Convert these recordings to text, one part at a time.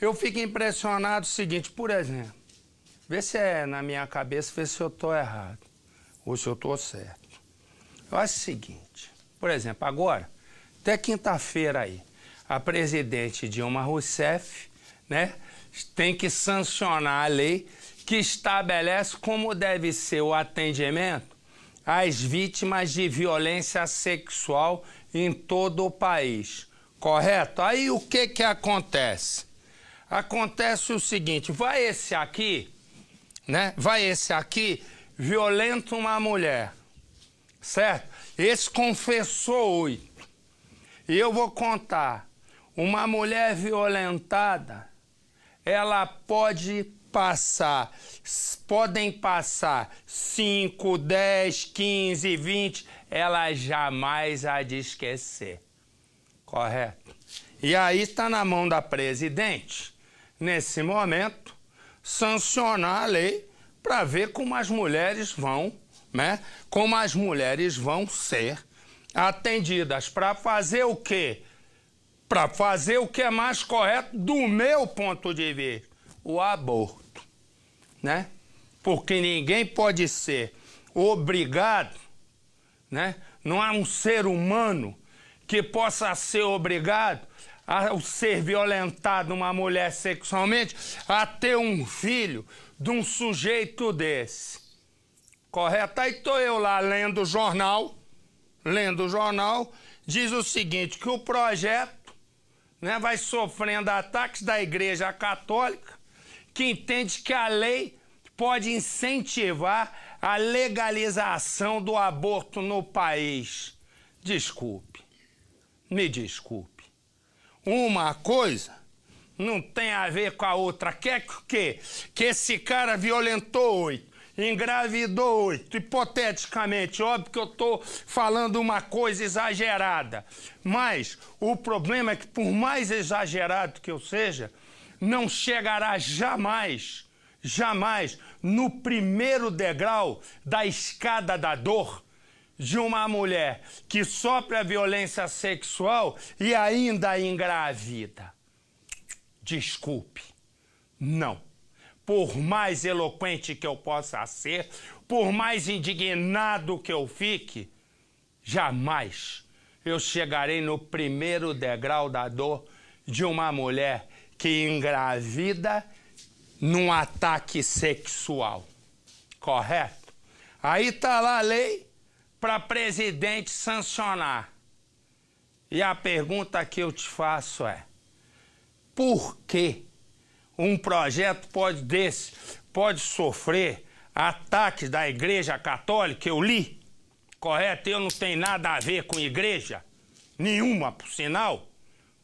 Eu fico impressionado o seguinte, por exemplo, vê se é na minha cabeça, vê se eu estou errado ou se eu estou certo. Eu acho o seguinte, por exemplo, agora, até quinta-feira aí, a presidente Dilma Rousseff, né, tem que sancionar a lei que estabelece como deve ser o atendimento às vítimas de violência sexual em todo o país, correto? Aí o que acontece? Acontece o seguinte, vai esse aqui, né? Vai esse aqui, violenta uma mulher, certo? Esse confessou 8. E eu vou contar, uma mulher violentada, ela podem passar 5, 10, 15, 20, ela jamais há de esquecer, correto? E aí está na mão da presidente, nesse momento, sancionar a lei para ver como as mulheres vão, né? Como as mulheres vão ser atendidas. Para fazer o quê? Para fazer o que é mais correto do meu ponto de vista, o aborto, né? Porque ninguém pode ser obrigado, né? Não há um ser humano que possa ser obrigado ao ser violentado uma mulher sexualmente a ter um filho de um sujeito desse. Correto? Aí estou eu lá lendo o jornal, diz o seguinte, que o projeto, né, vai sofrendo ataques da Igreja Católica, que entende que a lei pode incentivar a legalização do aborto no país. Desculpe, me desculpe. Uma coisa não tem a ver com a outra. Quer que o quê? Que esse cara violentou 8, engravidou 8, hipoteticamente, óbvio que eu estou falando uma coisa exagerada, mas o problema é que, por mais exagerado que eu seja, não chegará jamais no primeiro degrau da escada da dor de uma mulher que sofre a violência sexual e ainda engravida. Desculpe, não. Por mais eloquente que eu possa ser, por mais indignado que eu fique, jamais eu chegarei no primeiro degrau da dor de uma mulher que engravida num ataque sexual. Correto? Aí tá lá a lei para presidente sancionar. E a pergunta que eu te faço é: por que um projeto pode sofrer ataques da Igreja Católica? Eu li, correto? Eu não tenho nada a ver com igreja, nenhuma, por sinal,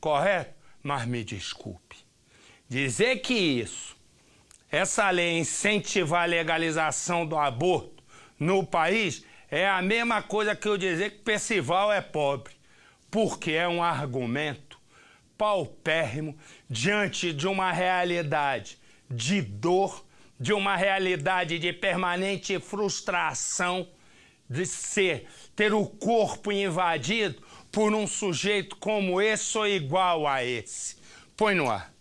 correto? Mas me desculpe, dizer que essa lei incentivar a legalização do aborto no país é a mesma coisa que eu dizer que Percival é pobre, porque é um argumento paupérrimo diante de uma realidade de dor, de uma realidade de permanente frustração, de ter o corpo invadido por um sujeito como esse ou igual a esse. Põe no ar.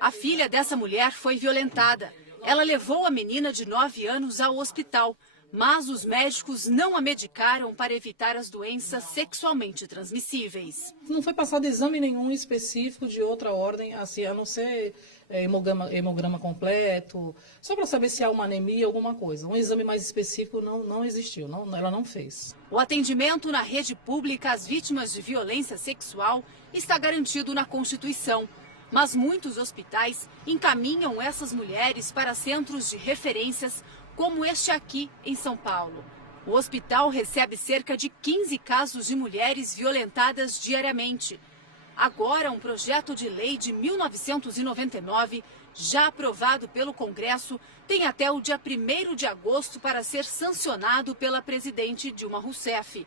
A filha dessa mulher foi violentada. Ela levou a menina de 9 anos ao hospital, mas os médicos não a medicaram para evitar as doenças sexualmente transmissíveis. Não foi passado exame nenhum específico de outra ordem, assim, a não ser hemograma completo, só para saber se há uma anemia, alguma coisa. Um exame mais específico não existiu, ela não fez. O atendimento na rede pública às vítimas de violência sexual está garantido na Constituição. Mas muitos hospitais encaminham essas mulheres para centros de referências, como este aqui em São Paulo. O hospital recebe cerca de 15 casos de mulheres violentadas diariamente. Agora, um projeto de lei de 1999, já aprovado pelo Congresso, tem até o dia 1º de agosto para ser sancionado pela presidente Dilma Rousseff.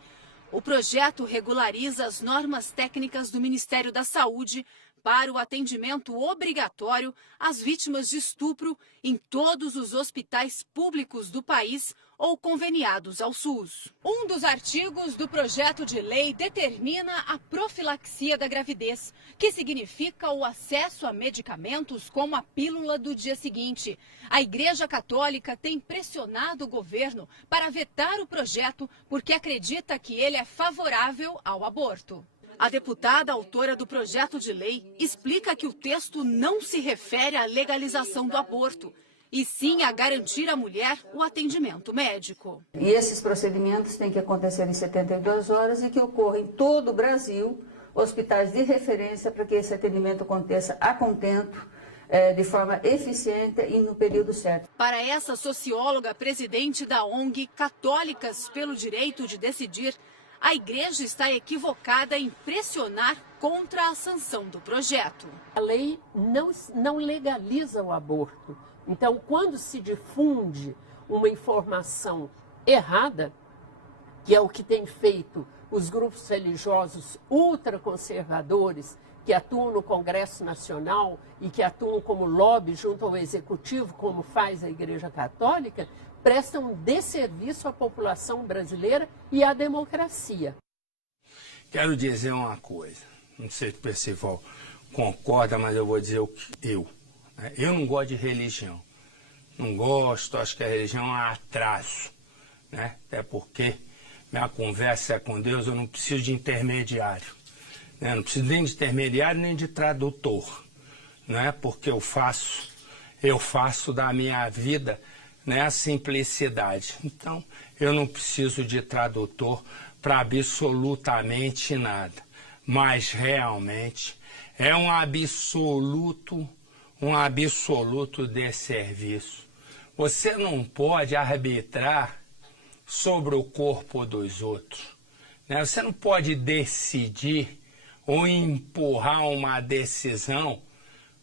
O projeto regulariza as normas técnicas do Ministério da Saúde para o atendimento obrigatório às vítimas de estupro em todos os hospitais públicos do país ou conveniados ao SUS. Um dos artigos do projeto de lei determina a profilaxia da gravidez, que significa o acesso a medicamentos como a pílula do dia seguinte. A Igreja Católica tem pressionado o governo para vetar o projeto porque acredita que ele é favorável ao aborto. A deputada autora do projeto de lei explica que o texto não se refere à legalização do aborto, e sim a garantir à mulher o atendimento médico. E esses procedimentos têm que acontecer em 72 horas e que ocorram em todo o Brasil, hospitais de referência para que esse atendimento aconteça a contento, de forma eficiente e no período certo. Para essa socióloga, presidente da ONG Católicas pelo Direito de Decidir, a igreja está equivocada em pressionar contra a sanção do projeto. A lei não legaliza o aborto. Então, quando se difunde uma informação errada, que é o que tem feito os grupos religiosos ultraconservadores, que atuam no Congresso Nacional e que atuam como lobby junto ao Executivo, como faz a Igreja Católica, prestam desserviço à população brasileira e à democracia. Quero dizer uma coisa, não sei se o Percival concorda, mas eu vou dizer o que eu não gosto de religião. Não gosto, acho que a religião é um atraso, né? Até porque minha conversa é com Deus, eu não preciso de intermediário. Né? Não preciso nem de intermediário, nem de tradutor. Né? Porque eu faço da minha vida, né, a simplicidade. Então, eu não preciso de tradutor para absolutamente nada. Mas, realmente, é um absoluto desserviço. Você não pode arbitrar sobre o corpo dos outros. Né? Você não pode decidir ou empurrar uma decisão,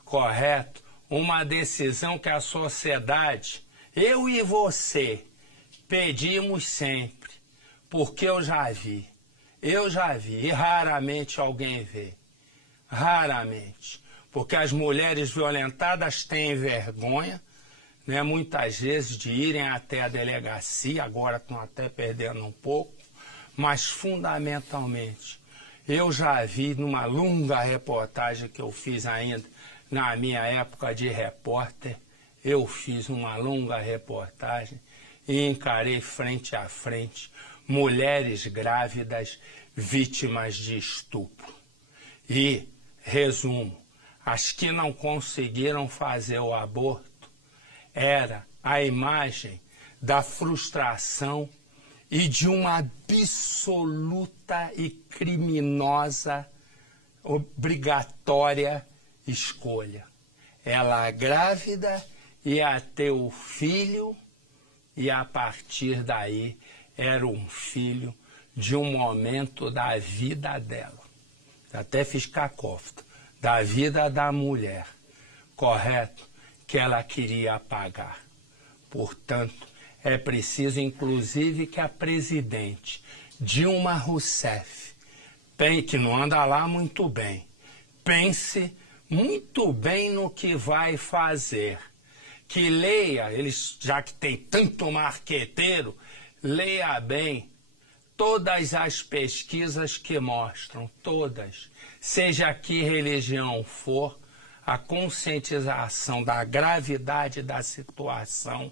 correto? Uma decisão que a sociedade, eu e você, pedimos sempre, porque eu já vi, e raramente alguém vê, raramente, porque as mulheres violentadas têm vergonha, né, muitas vezes de irem até a delegacia, agora estão até perdendo um pouco, mas fundamentalmente, eu já vi numa longa reportagem que eu fiz ainda na minha época de repórter, eu fiz uma longa reportagem e encarei frente a frente mulheres grávidas vítimas de estupro. E, resumo, as que não conseguiram fazer o aborto era a imagem da frustração e de uma absoluta e criminosa, obrigatória escolha. Ela grávida ia ter o filho e a partir daí era um filho de um momento da vida dela. Até fiz cacófita. Da vida da mulher, correto? Que ela queria apagar. Portanto, é preciso, inclusive, que a presidente Dilma Rousseff, que não anda lá muito bem, pense muito bem no que vai fazer. Que leia, eles, já que tem tanto marqueteiro, leia bem todas as pesquisas que mostram, todas, seja que religião for, a conscientização da gravidade da situação,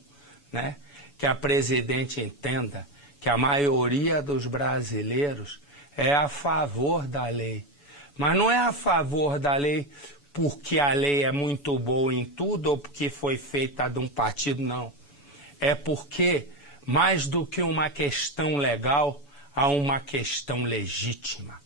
né? Que a presidente entenda que a maioria dos brasileiros é a favor da lei. Mas não é a favor da lei porque a lei é muito boa em tudo ou porque foi feita de um partido, não. É porque, mais do que uma questão legal, há uma questão legítima.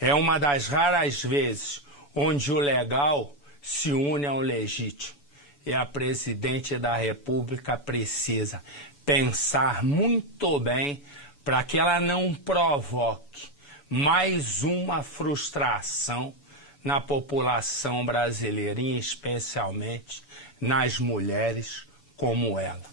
É uma das raras vezes onde o legal se une ao legítimo. E a presidente da República precisa pensar muito bem para que ela não provoque mais uma frustração na população brasileira, e especialmente nas mulheres como ela.